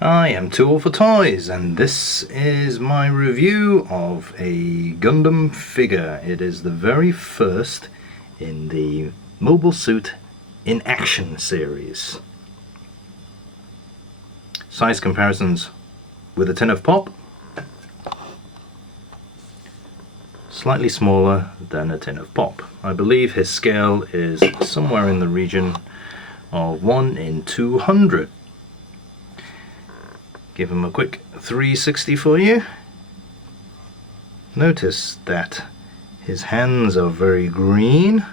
I am Tool for Toys, and this is my review of a Gundam figure. It is the very first in the Mobile Suit in Action series. Size comparisons with a tin of pop. Slightly smaller than a tin of pop. I believe his scale is somewhere in the region of 1 in 200. Give him a quick 360 for you. Notice that his hands are very green,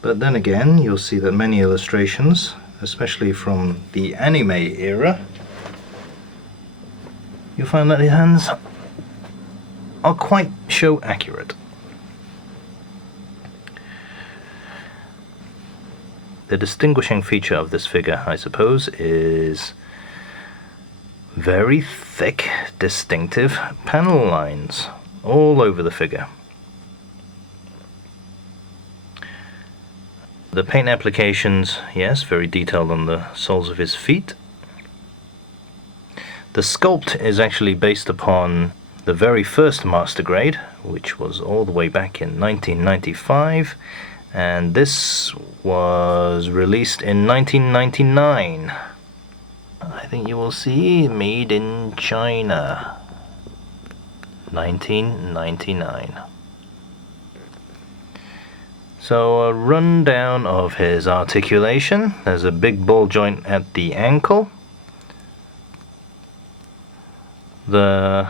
but then again you'll see that many illustrations, especially from the anime era, you'll find that his hands are quite show accurate. The distinguishing feature of this figure, I suppose, is very thick, distinctive panel lines all over the figure. The paint applications, yes, very detailed on the soles of his feet. The sculpt is actually based upon the very first master grade, which was all the way back in 1995, and this was released in 1999. I think you will see made in China, 1999. So a rundown of his articulation. There's a big ball joint at the ankle. The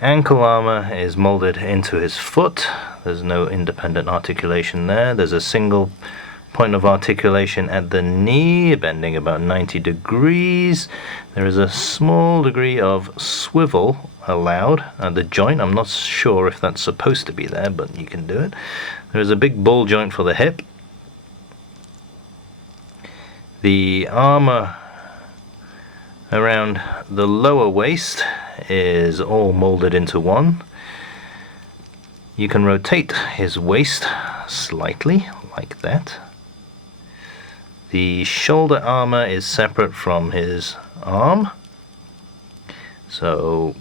ankle armor is molded into his foot. There's no independent articulation there. There's a single point of articulation at the knee, bending about 90 degrees. There is a small degree of swivel allowed at the joint. I'm not sure if that's supposed to be there, but you can do it. There is a big ball joint for the hip. The armor around the lower waist is all molded into one. You can rotate his waist slightly, like that. The shoulder armor is separate from his arm, so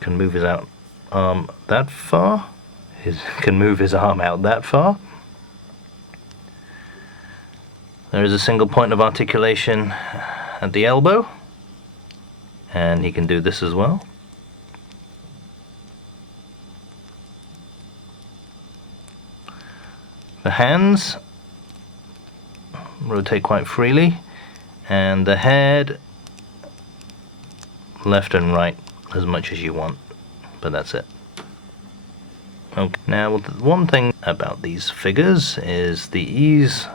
can move his arm that far. Can move his arm out that far. There is a single point of articulation at the elbow, and he can do this as well. The hands rotate quite freely, and the head left and right as much as you want, but that's it. Okay. Now, one thing about these figures is the ease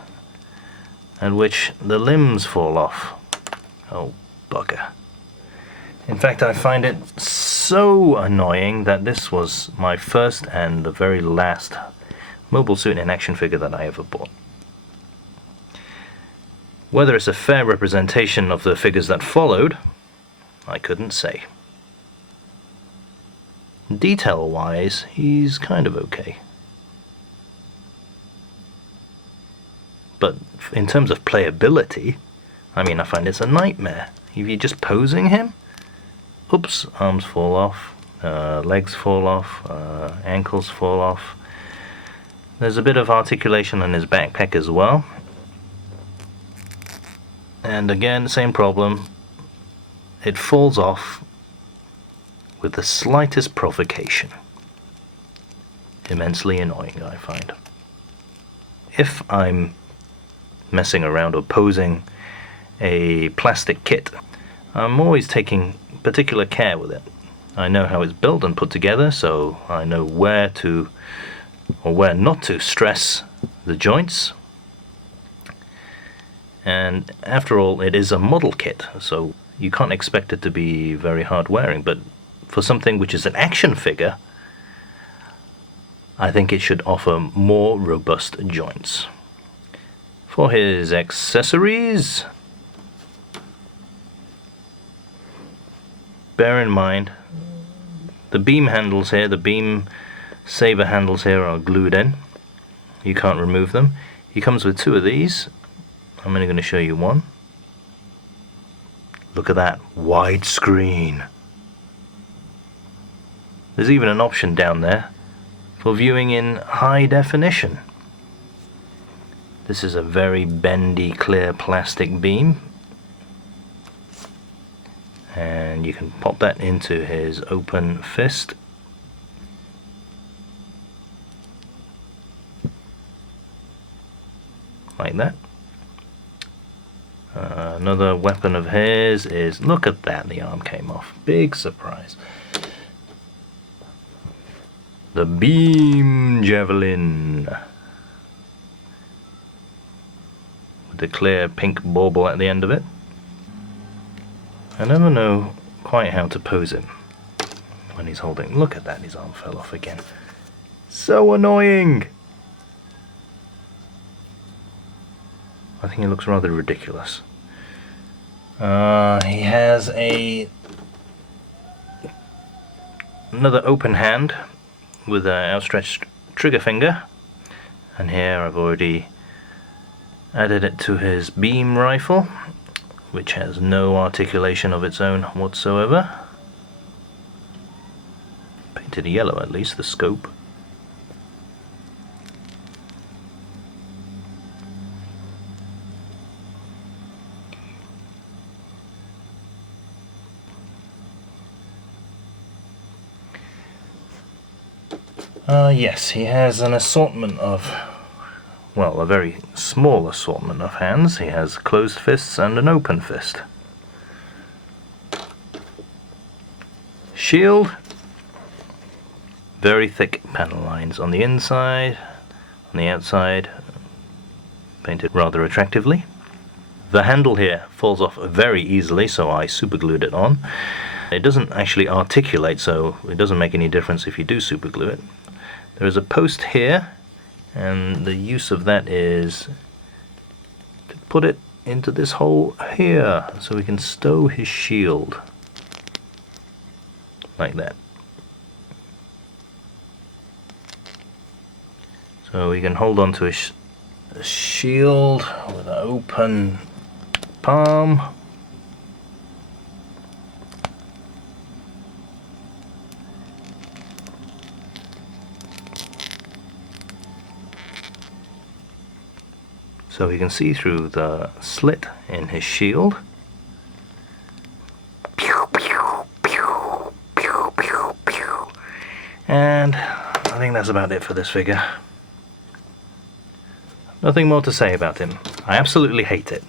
at which the limbs fall off. Oh, bugger. In fact, I find it so annoying that this was my first and the very last Mobile Suit in Action figure that I ever bought. Whether it's a fair representation of the figures that followed, I couldn't say. Detail-wise, he's kind of okay. But in terms of playability, I mean, I find it's a nightmare. If you're just posing him, oops, arms fall off, legs fall off, ankles fall off. There's a bit of articulation on his backpack as well. And again, same problem. It falls off with the slightest provocation. Immensely annoying, I find. If I'm messing around or posing a plastic kit, I'm always taking particular care with it. I know how it's built and put together, so I know where to or where not to stress the joints. And after all, it is a model kit, so you can't expect it to be very hard wearing, but for something which is an action figure, I think it should offer more robust joints. For his accessories, bear in mind the beam handles here, the beam saber handles here are glued in. You can't remove them. He comes with two of these. I'm only going to show you one. Look at that, widescreen. There's even an option down there for viewing in high definition. This is a very bendy, clear plastic beam. And you can pop that into his open fist. Like that. Another weapon of his is, look at that, the arm came off. Big surprise. The beam javelin. With the clear pink bauble at the end of it. I never know quite how to pose him when he's holding. Look at that, his arm fell off again. So annoying! I think it looks rather ridiculous. He has another open hand with an outstretched trigger finger, and here I've already added it to his beam rifle, which has no articulation of its own whatsoever. Painted yellow at least, the scope. Yes, he has an assortment of, well, a very small assortment of hands. He has closed fists and an open fist. Shield. Very thick panel lines on the inside, on the outside, painted rather attractively. The handle here falls off very easily, so I superglued it on. It doesn't actually articulate, so it doesn't make any difference if you do superglue it. There is a post here, and the use of that is to put it into this hole here, so we can stow his shield. Like that. So we can hold on to his shield with an open palm. So we can see through the slit in his shield. And I think that's about it for this figure. Nothing more to say about him. I absolutely hate it.